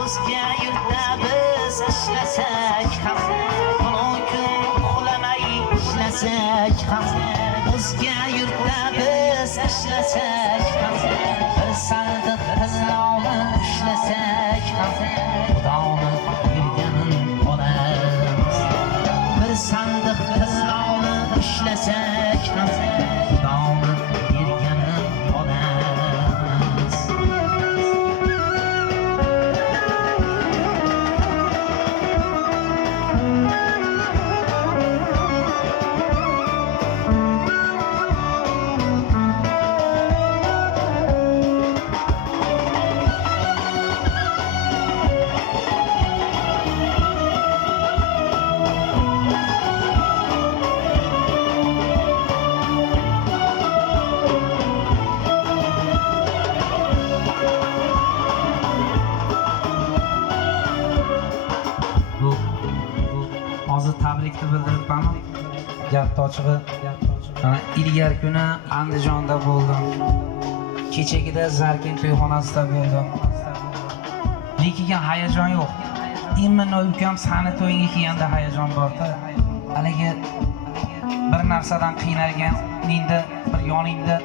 O'zga yurtda biz ishlasak ham, bir kun uxlamay ishlasak ham, o'zga yurtda biz ishlasak ham, bir sandiq tillovni ishlasak ham, Xudoni berganin olamiz. Bir sandiq tillovni ishlasak ham, Xudoni berganin olamiz. Hozir tabrikni bildiribman. Gap ochig'i, ilgari kuni Andijonda bo'ldim. Kechagida Zarkin to'yxonasida bo'ldim. Lekin hayajon yo'q. Immin ukam sani to'yinga kelganda hayajon bor-da. Haligi bir narsadan qiynalganingda, bir yoningda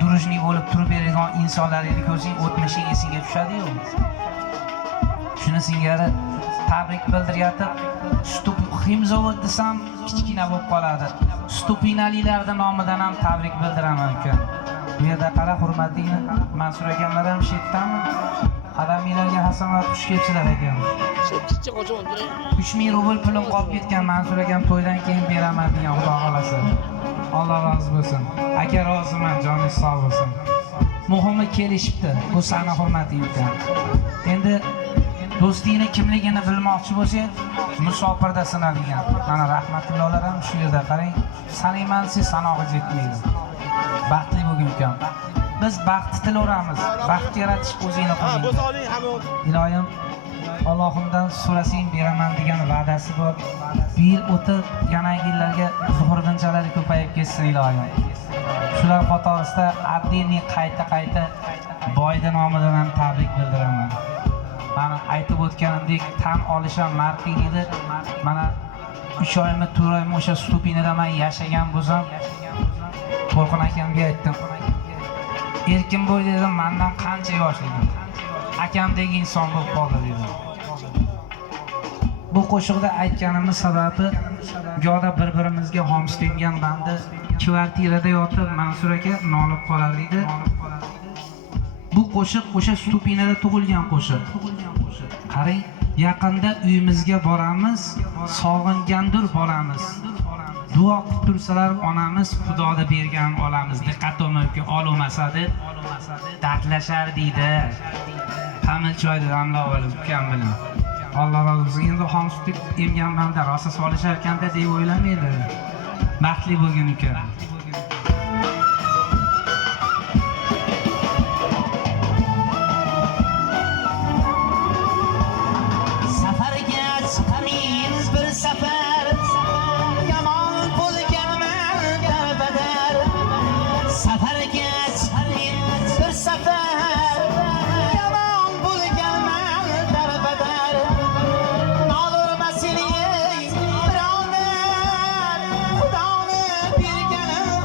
durujniy bo'lib turib beradigan insonlarni ko'rsang, o'tmishing esingga tushadi-yu. Shuni singari tabrik bildiryapti. Ximzovod desam kichkina bo'lib qoladi. Stupinalilarning nomidan ham tabrik bildiraman uka. Bu yerda qara hurmatli Mansur akamlar ham shetdami? Qadaminglarga hasanat xush kelibsizlar ekan. 3000 rubl pulim qolib ketgan, Mansur akam to'ydan keyin beraman degan, Xudo xolasa. Alloh rozi bo'lsin. Aka roziman, joningiz sog' bo'lsin. Muhimi kelishibdi. Bu sana hurmatli uka. Endi do'stingni kimligini bilmoqchi bo'lsang, musofirda sinadigan. Mana rahmatullohlar ham shu yerda qarang. Sanayman siz sanog'i yetmaydi. Baxtli bugun ukam. Biz baxtni tilaveramiz. Baxt yaratish o'zingni qo'lingda. Iloyim Allohimdan so'rasang beraman degan va'dasi bor. Bir yil o'tib, yangi yillarga zuhurg'injalari ko'payib ketsin iloyim. Shular qatorida Abdiyning qayta boyda nomidan ham tabrik bildiraman. Mana aytib o'tganimdek tan olisham mardlik edi. Mana 3 oymi 4 oymi o'sha stupinada men yashagan bo'lsam, To'lqin akamga aytdim. Erkinboy dedim, mendan qancha yoshligim. Akamdagi inson bo'lib qoldi dedim. Bu qo'shiqda aytganimiz sababi yo'da bir-birimizga homsitingan bandi kvartirada yotib Mansur aka nolib qolar edi. Bu qo'shiq o'sha stupinada tug'ilgan qo'shiq. Qarang, yaqinda uyimizga boramiz, sog'ingandir bolamiz. Duo qilib tursalar onamiz, Xudoda bergan olamiz. Diqqat o'miki olmasa deb dardlashar deydi. Hamil choyda damlab olib ukam bilan. Alloh rozi bo'lsin. Endi homsut emgan banda rosa solishar ekanda deb o'ylamaydi. Baxtli bo'lgin uka. Xudoni berganin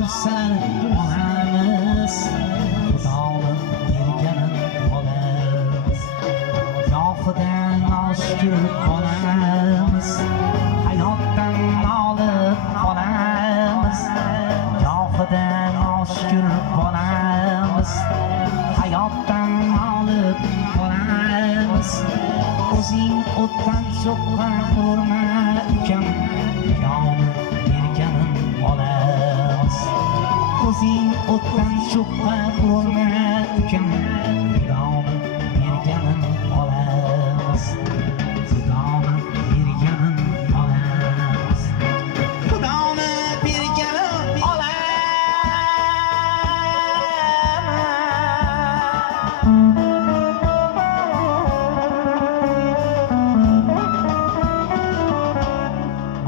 tursalar onamiz, Xudoning berganin olamiz. Gohidan noshukr qolamiz, hayotdan nolib qolamiz. Gohidan noshukr qolamiz, hayotdan nolib qolamiz. O'zing o'tdan so'qqan ko'rma ukam, jon berganin olamiz. O'zing o'tdan so'qqan ko'rma ukam, jon